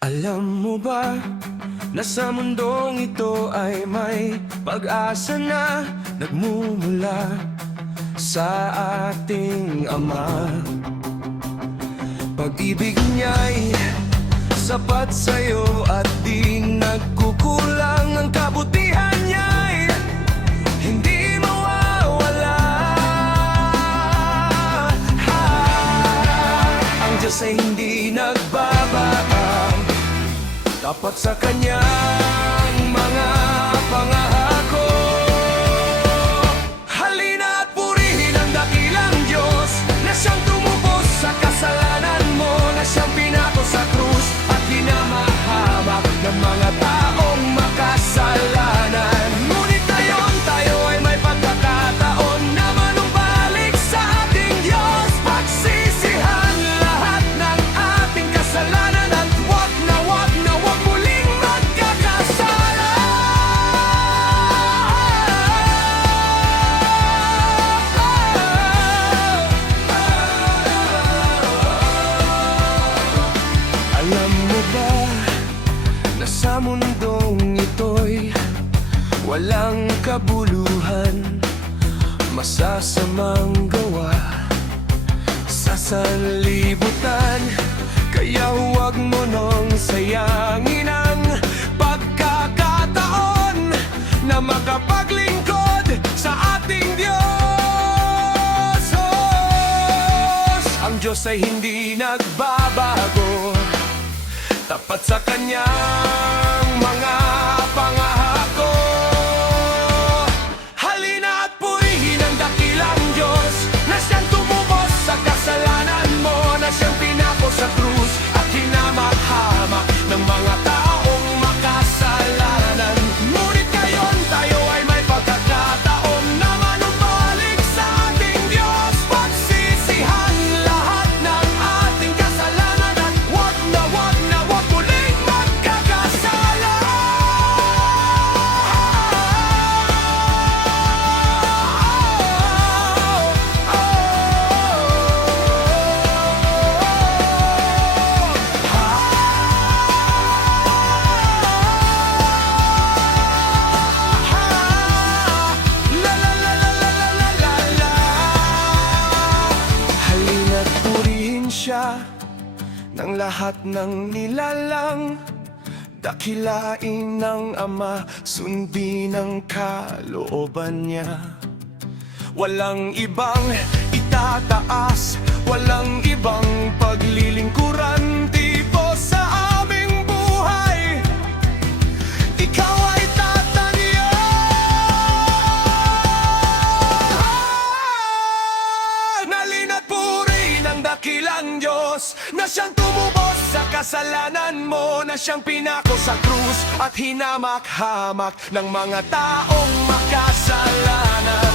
Alam mo ba na sa mundong ito ay may pag-asa na nagmumula sa ating Ama. Pag-ibig niya'y sapat sa'yo at di nagkukulang. Ang kabutihan niya'y hindi mawawala. Ang Diyos ay hindi nagbabago, tapat sa kanyang mga pangako. Halina at purihin ang dakilang Diyos na siyang tumubos sa kasalanan mo, na siyang pinako sa krus at hinamahamak ng mga taong makasalanan. Ngunit ngayon tayo ay may pagkakataon na manumbalik sa ating Diyos, pagsisihan lahat ng ating kasalanan at wag na muling magkakasala. Alam mo ba na sa mundong ito'y walang kabuluhan, masasamang gawa sa sanlibutan. Kaya huwag mo nang sayangin ang pagkakataon na makapaglingkod sa ating Diyos. Ang Diyos ay hindi nagbabago, tapat sa kanyang mga pangako. Halina at purihin ang dakilang Diyos na siyang tumubos sa kasalanan mo, na siyang pinako sa krus at hinamahamak ng mga taong makasalanan. Ngunit ngayon tayo ay may pagkakataon na manumbalik sa ating Diyos, pagsisihan lahat ng ating kasalanan at wag muling magkakasala. Halina't purihin siya ng lahat ng nilalang, dakilain ng Ama, sundin ang kalooban niya. Walang ibang itataas, walang ibang paglilingkuran dito sa aming buhay. Ikaw ay tatanggihan. Halina't purihin ang dakilang Diyos na siyang tumubos sa kasalanan mo, na siyang pinako sa krus at hinamak-hamak ng mga taong makasalanan.